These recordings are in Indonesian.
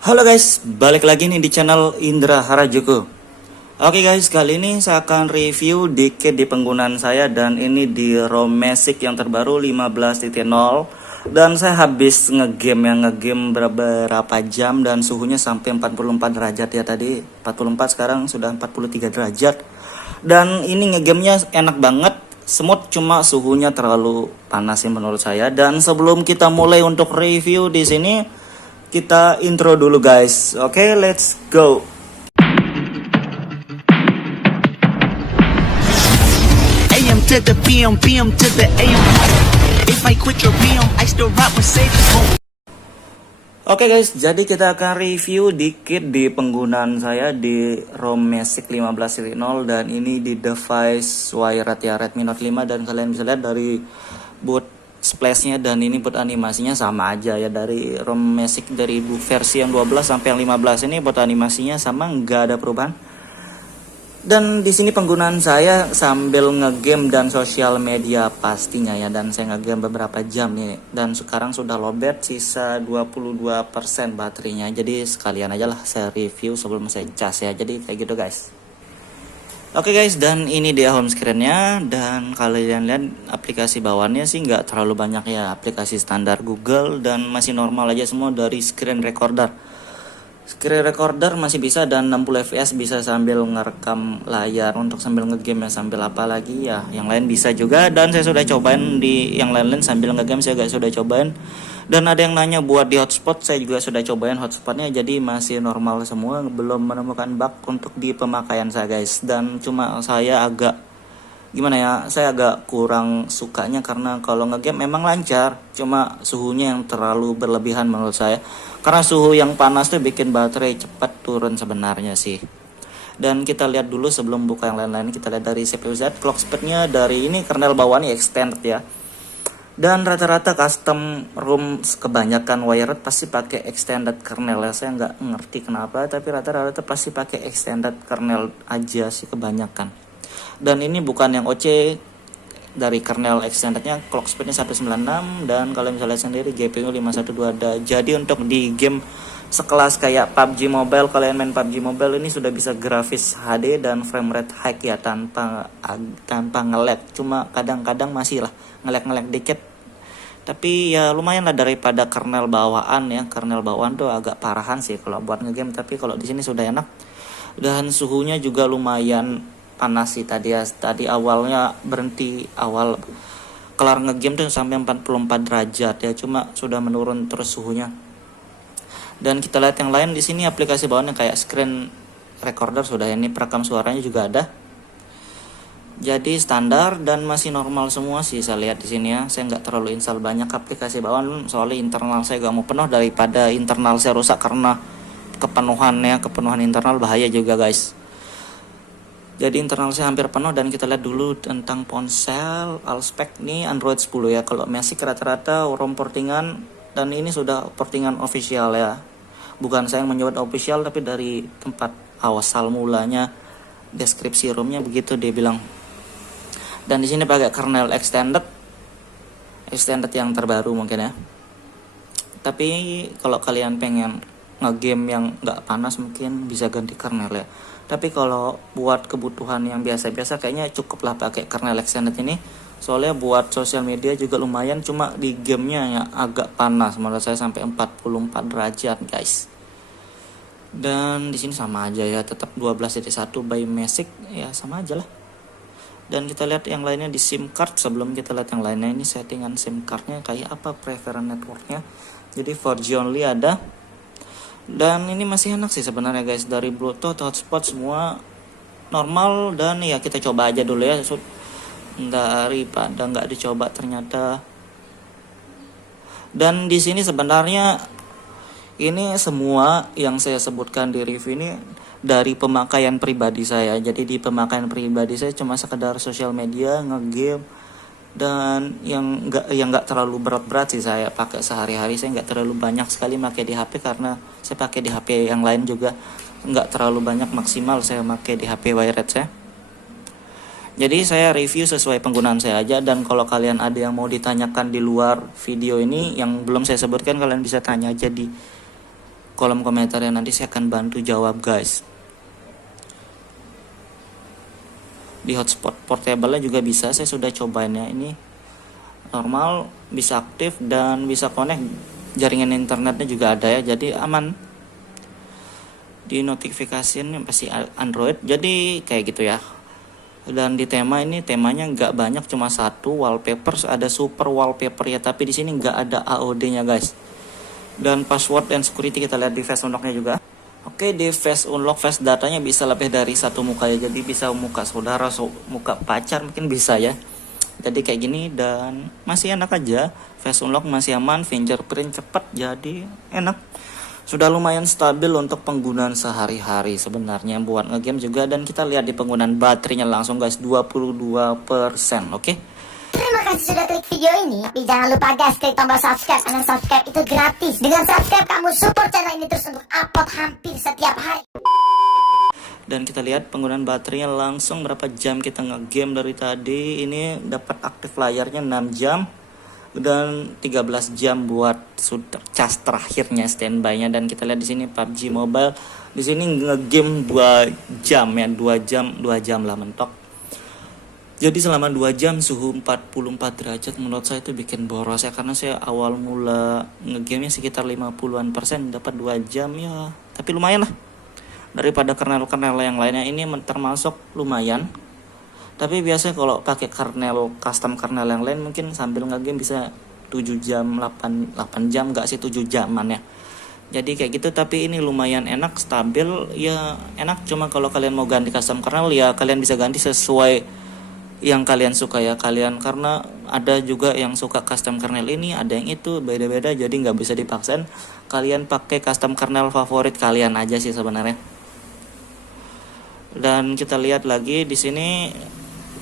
Halo guys, balik lagi nih di channel Indra Harajuku. Oke guys, kali ini saya akan review dikit di penggunaan saya dan ini di ROM Magic yang terbaru 15.0 dan saya habis ngegame beberapa jam dan suhunya sampai 44 derajat ya tadi 44, sekarang sudah 43 derajat. Dan ini ngegamenya enak banget, smooth, cuma suhunya terlalu panas sih menurut saya. Dan sebelum kita mulai untuk review di sini, kita intro dulu guys. Oke, let's go. AM to the PM, PM to the AM. If I quit your PM, I still rock Mercedes. Oke guys, jadi kita akan review dikit di penggunaan saya di ROM Magic 15.0 dan ini di device Wired ya, Redmi Note 5, dan kalian bisa lihat dari boot splashnya dan ini buat animasinya sama aja ya, dari ROM Magic dari versi yang 12 sampai yang 15 ini buat animasinya sama, nggak ada perubahan. Dan di sini penggunaan saya sambil ngegame dan sosial media pastinya ya, dan saya ngegame beberapa jam nih dan sekarang sudah lowbat sisa 22% baterainya. Jadi sekalian aja lah saya review sebelum saya cas ya. Jadi kayak gitu guys. Oke guys, dan ini dia home screen-nya, dan kalian lihat aplikasi bawaannya sih nggak terlalu banyak ya, aplikasi standar Google dan masih normal aja semua. Dari screen recorder masih bisa, dan 60 fps bisa sambil ngerekam layar untuk sambil ngegame ya, sambil apa lagi ya yang lain bisa juga. Dan saya sudah cobain di yang lain-lain sambil ngegame, saya juga sudah cobain. Dan ada yang nanya buat di hotspot, saya juga sudah cobain hotspotnya, jadi masih normal semua, belum menemukan bug untuk di pemakaian saya guys. Dan cuma saya agak gimana ya, saya agak kurang sukanya karena kalau ngegame memang lancar, cuma suhunya yang terlalu berlebihan menurut saya, karena suhu yang panas tuh bikin baterai cepat turun sebenarnya sih. Dan kita lihat dulu sebelum buka yang lain-lain, kita lihat dari CPU Z, clock speednya dari ini kernel bawaannya extended ya, dan rata-rata custom ROM kebanyakan wired pasti pakai extended kernel ya. Saya nggak ngerti kenapa, tapi rata-rata pasti pakai extended kernel aja sih kebanyakan. Dan ini bukan yang OC, dari kernel extendednya clock speednya sampai 96, dan kalau misalnya sendiri GPU 512 ada. Jadi untuk di game sekelas kayak PUBG Mobile, kalian main PUBG Mobile ini sudah bisa grafis HD dan frame rate high ya, tanpa nge-lag. Cuma kadang-kadang masih lah nge-lag dikit, tapi ya lumayan lah daripada kernel bawaan ya. Kernel bawaan tuh agak parahan sih kalau buat ngegame, tapi kalau di sini sudah enak. Dan suhunya juga lumayan panas sih tadi ya. Tadi awalnya berhenti, awal kelar ngegame tuh sampai 44 derajat ya, cuma sudah menurun terus suhunya. Dan kita lihat yang lain di sini, aplikasi bawaannya kayak screen recorder sudah, ini perekam suaranya juga ada. Jadi standar dan masih normal semua sih saya lihat di sini ya. Saya nggak terlalu install banyak aplikasi bawaan soalnya internal saya gak mau penuh, daripada internal saya rusak karena kepenuhan internal bahaya juga guys. Jadi internal saya hampir penuh. Dan kita lihat dulu tentang ponsel Allspec nih, Android 10 ya. Kalau Magic rata-rata ROM portingan, dan ini sudah portingan official ya, bukan saya yang menyebut official, tapi dari tempat awal mulanya deskripsi ROM-nya begitu dia bilang. Dan di sini pakai kernel extended yang terbaru mungkin ya. Tapi kalau kalian pengen ngegame yang nggak panas mungkin bisa ganti kernel ya. Tapi kalau buat kebutuhan yang biasa-biasa kayaknya cukup lah pakai kernel extended ini. Soalnya buat sosial media juga lumayan, cuma di gamenya ya agak panas menurut saya sampai 44 derajat guys. Dan di sini sama aja ya, tetap 12.1 by Magic ya, sama aja lah. Dan kita lihat yang lainnya di SIM card. Sebelum kita lihat yang lainnya, ini settingan SIM cardnya kayak apa, preference networknya. Jadi 4G only ada. Dan ini masih enak sih sebenarnya guys, dari Bluetooth, hotspot semua normal. Dan ya kita coba aja dulu ya, daripada nggak dicoba ternyata. Dan di sini sebenarnya ini semua yang saya sebutkan di review ini dari pemakaian pribadi saya. Jadi di pemakaian pribadi saya cuma sekedar sosial media, ngegame, dan yang nggak terlalu berat-berat sih saya pakai sehari-hari. Saya nggak terlalu banyak sekali pakai di HP karena saya pakai di HP yang lain juga nggak terlalu banyak, maksimal saya pakai di HP wired saya. Jadi saya review sesuai penggunaan saya aja. Dan kalau kalian ada yang mau ditanyakan di luar video ini yang belum saya sebutkan, kalian bisa tanya aja di kolom komentar ya, nanti saya akan bantu jawab guys. Di hotspot portable juga bisa, saya sudah cobain ya, ini normal, bisa aktif dan bisa connect, jaringan internetnya juga ada ya, jadi aman. Di notifikasinya pasti Android, jadi kayak gitu ya. Dan di tema ini, temanya nggak banyak, cuma satu, wallpaper, ada super wallpaper ya, tapi di sini nggak ada AOD-nya guys. Dan password dan security kita lihat di face unlock-nya juga. Oke, di face unlock, face datanya bisa lebih dari satu muka ya, jadi bisa muka saudara, muka pacar mungkin bisa ya. Jadi kayak gini, dan masih enak aja, face unlock masih aman, fingerprint cepat, jadi enak. Sudah lumayan stabil untuk penggunaan sehari-hari sebenarnya buat ngegame juga. Dan kita lihat di penggunaan baterainya langsung guys, 22%. Oke. Terima kasih sudah klik video ini. Tapi jangan lupa guys, klik tombol subscribe. Karena subscribe itu gratis. Dengan subscribe kamu support channel ini terus untuk upload hampir setiap hari. Dan kita lihat penggunaan baterainya langsung berapa jam kita ngegame dari tadi. Ini dapat aktif layarnya 6 jam. Dan 13 jam buat sudah cas terakhirnya standby-nya. Dan kita lihat di sini PUBG Mobile, di sini ngegame 2 jam ya, 2 jam lah mentok. Jadi selama 2 jam suhu 44 derajat menurut saya itu bikin boros ya, karena saya awal mula ngegamenya sekitar 50-an persen, dapat 2 jam ya, tapi lumayan lah daripada kernel-kernel yang lainnya. Ini termasuk lumayan. Tapi biasanya kalau pakai kernel, custom kernel yang lain mungkin sambil ngegame bisa 7 jam, 8 jam, enggak sih 7 jaman ya. Jadi kayak gitu, tapi ini lumayan enak, stabil ya, enak. Cuma kalau kalian mau ganti custom kernel ya kalian bisa ganti sesuai yang kalian suka ya kalian, karena ada juga yang suka custom kernel ini, ada yang itu, beda-beda, jadi nggak bisa dipaksain. Kalian pakai custom kernel favorit kalian aja sih sebenarnya. Dan kita lihat lagi di sini,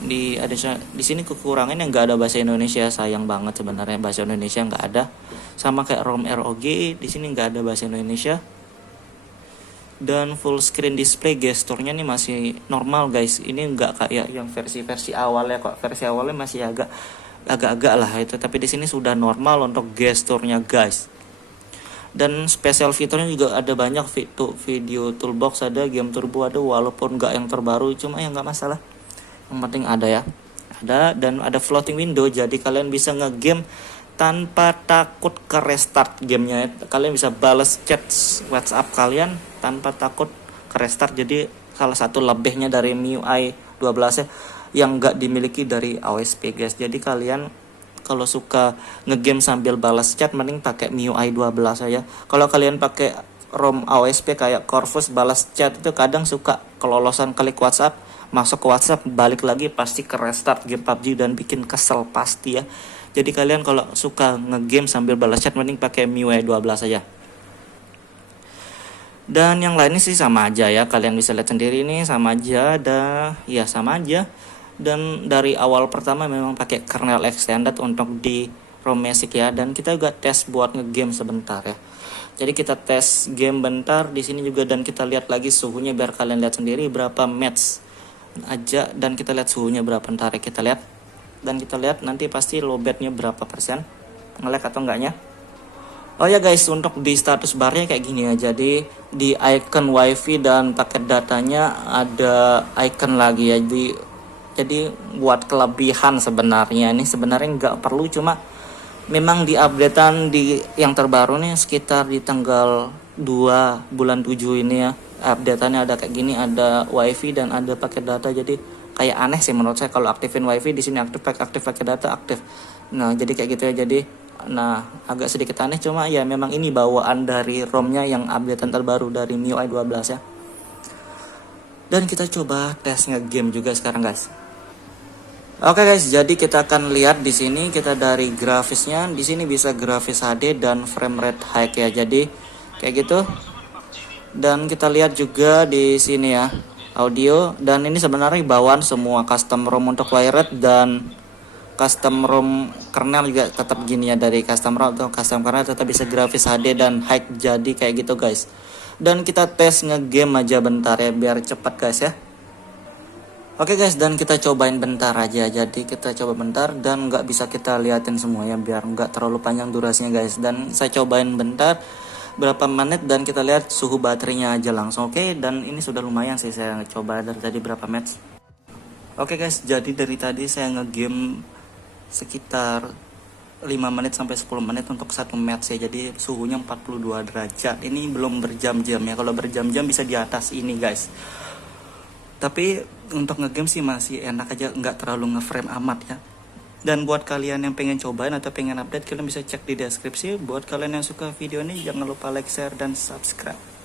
di sini kekurangannya nggak ada bahasa Indonesia, sayang banget sebenarnya, bahasa Indonesia nggak ada. Sama kayak ROM ROG, di sini nggak ada bahasa Indonesia. Dan full screen display gesturnya nih masih normal guys, ini nggak kayak yang versi awalnya, kok versi awalnya masih agak-agak lah itu, tapi di sini sudah normal untuk gesturnya guys. Dan special fiturnya juga ada banyak, video toolbox ada, game turbo ada, walaupun nggak yang terbaru, cuma ya nggak masalah, yang penting ada ya, ada. Dan ada floating window, jadi kalian bisa ngegame tanpa takut ke restart gamenya. Kalian bisa balas chat WhatsApp kalian tanpa takut ke restart. Jadi salah satu lebihnya dari MIUI 12 ya, yang nggak dimiliki dari AOSP guys. Jadi kalian kalau suka ngegame sambil balas chat, mending pakai MIUI 12 aja. Kalau kalian pakai ROM AOSP kayak Corvus, balas chat itu kadang suka kelolosan klik WhatsApp, masuk ke WhatsApp, balik lagi pasti ke restart game PUBG dan bikin kesel pasti ya. Jadi kalian kalau suka ngegame sambil balas chat, mending pakai MIUI 12 aja. Dan yang lainnya sih sama aja ya, kalian bisa lihat sendiri ini sama aja, ya sama aja. Dan dari awal pertama memang pakai kernel extended untuk di ROM Magic ya. Dan kita juga tes buat ngegame sebentar ya. Jadi kita tes game bentar di sini juga, dan kita lihat lagi suhunya biar kalian lihat sendiri berapa match aja. Dan kita lihat suhunya berapa, bentar ya kita lihat. Dan kita lihat nanti pasti lowbatnya berapa persen, nge-lag atau enggaknya. Oh ya guys, untuk di status barnya kayak gini ya. Jadi di icon wifi dan paket datanya ada icon lagi ya. Jadi buat kelebihan sebenarnya, ini sebenarnya nggak perlu, cuma memang di updatean di yang terbaru nih sekitar di tanggal 2 bulan 7 ini ya, updateannya ada kayak gini, ada wifi dan ada paket data. Jadi kayak aneh sih menurut saya kalau aktifin wifi, di sini aktif pakai data aktif. Nah, jadi kayak gitu ya. Jadi agak sedikit aneh, cuma ya memang ini bawaan dari ROM-nya yang updatean terbaru dari MIUI 12 ya. Dan kita coba tes nge-game juga sekarang guys. Oke guys, jadi kita akan lihat di sini, kita dari grafisnya di sini bisa grafis HD dan frame rate high ya. Jadi kayak gitu. Dan kita lihat juga di sini ya, audio, dan ini sebenarnya bawaan semua custom ROM untuk wired, dan custom ROM kernel juga tetap gini ya, dari custom ROM atau custom kernel tetap bisa grafis HD dan high, jadi kayak gitu guys. Dan kita tes nge-game aja bentar ya biar cepat guys ya. Oke guys, dan kita cobain bentar aja. Jadi kita coba bentar dan nggak bisa kita liatin semuanya biar nggak terlalu panjang durasinya guys. Dan saya cobain bentar berapa menit dan kita lihat suhu baterainya aja langsung. Oke, dan ini sudah lumayan sih saya coba dari tadi berapa match. Oke guys, jadi dari tadi saya ngegame sekitar 5 menit sampai 10 menit untuk satu match ya. Jadi suhunya 42 derajat. Ini belum berjam-jam ya. Kalau berjam-jam bisa di atas ini guys. Tapi untuk ngegame sih masih enak aja, nggak terlalu ngeframe amat ya. Dan buat kalian yang pengen cobain atau pengen update, kalian bisa cek di deskripsi. Buat kalian yang suka video ini, jangan lupa like, share, dan subscribe.